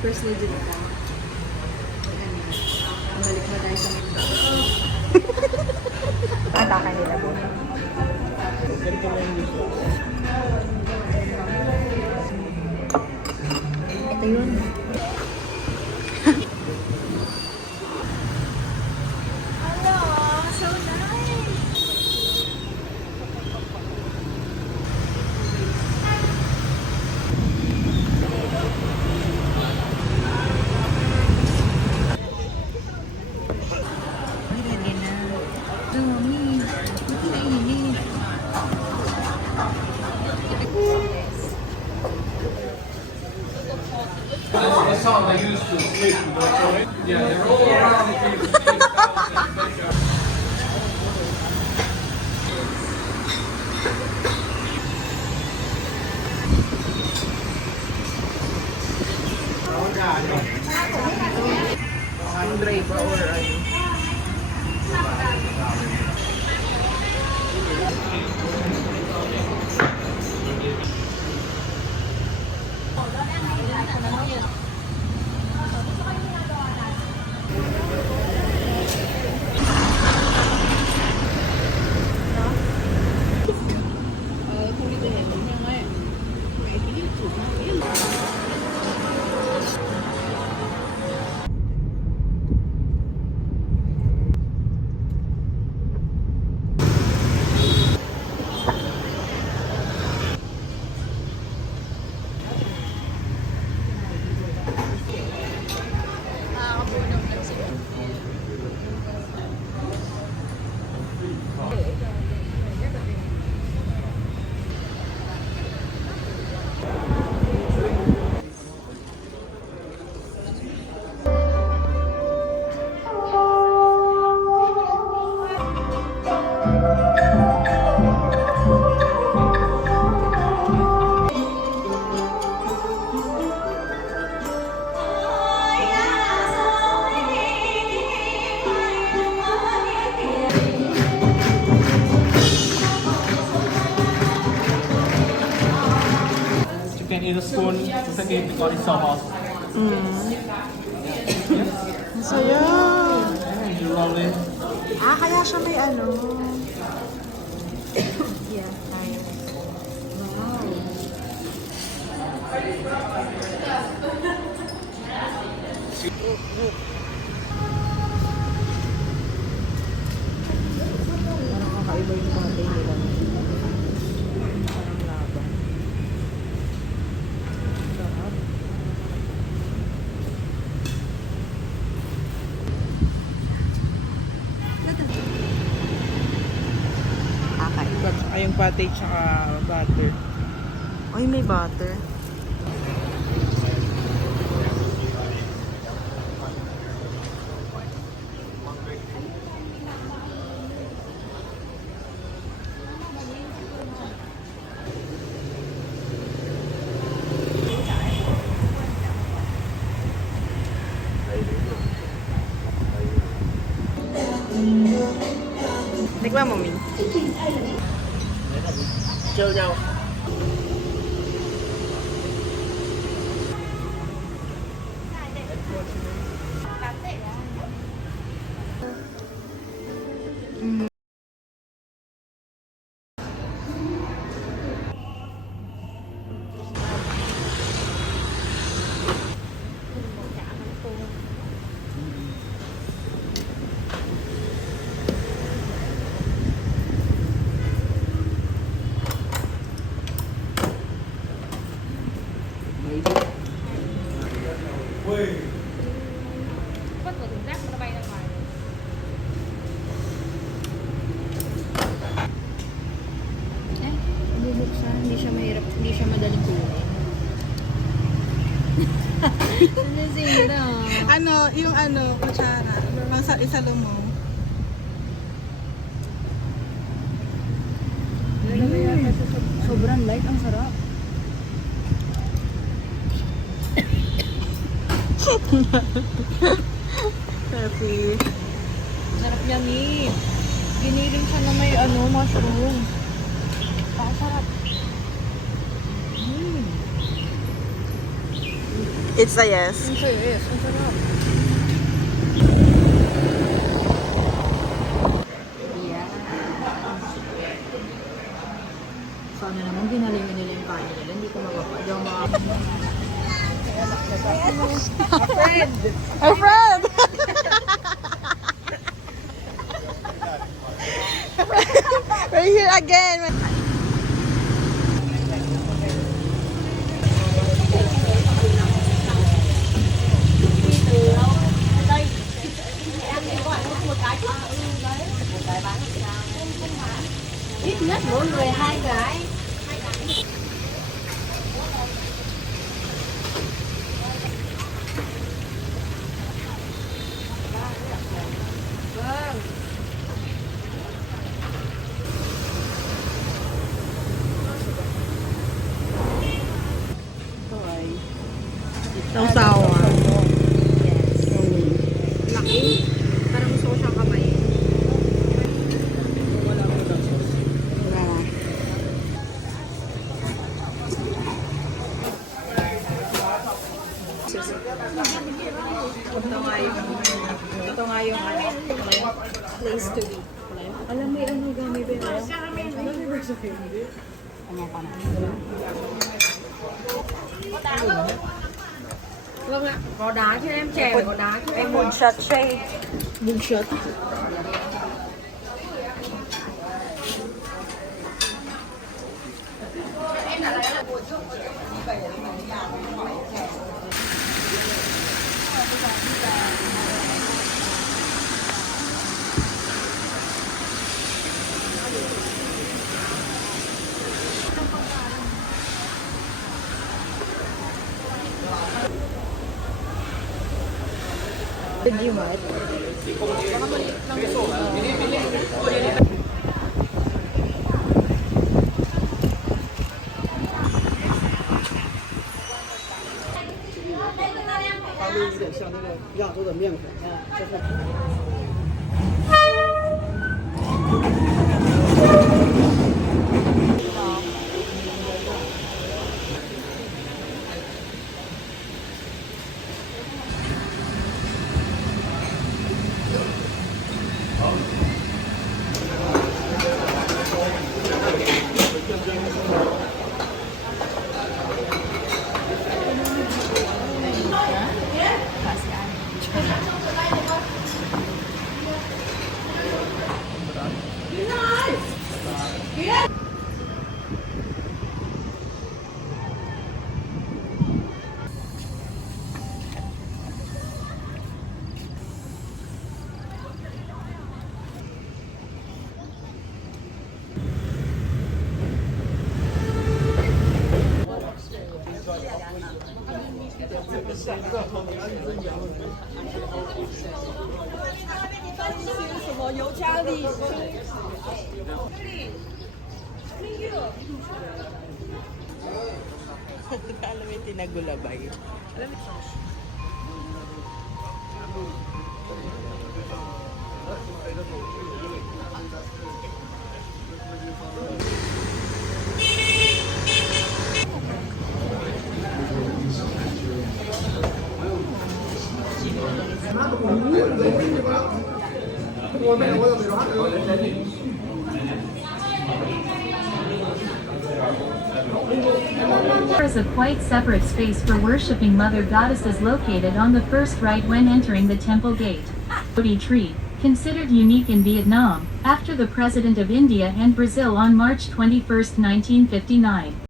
First legit ka. Balik na tayo sa McDo. Ataka nila po. Ito yun. Hello, so nice. The song they used to sleep, yeah, they're all around the table. Drive or ano? In a spoon, it's okay because it's so hot. Saya. You roll it. Kaya siya may ano. Yeah, tayo. Parang kakaiba yung patay nila. Parang laban. Sarap. Ay, yung patay tsaka butter. Ay, may butter. Tikman mo, Min. Chill now. Ba't mo dun? Rap, matabay na tayo. Bubuksan. Hindi siya mahirap. Hindi siya madaling kunin. Ano sila? Ano, yung ano, kutsara. Pang isalo mo. Sobrang light. Ang sarap. Happy. Sarap niya, Mi. Giniling siya na may mushroom. Sarap. It's a yes. Ang yes, ang sarap. Sana naman ginaling nila yung kanin nila. Hindi ko mapapagaw mga... A friend! Our friend! We're here again. Ít nhất mỗi người 2 cái. Sausawa. Laki. Parang gusto ko siyang kamay. Ito nga yung place to be. Alam mo yung ano gami ba yun? Ano pa na? Vâng ạ, có đá cho em chè, có đá cho em. Moonshot shade. Moonshot. Did you want? Alam mo yung tinagulabay. There is a quite separate space for worshipping mother goddesses located on the first right when entering the temple gate. Bodhi tree, considered unique in Vietnam, after the President of India and Brazil on March 21, 1959.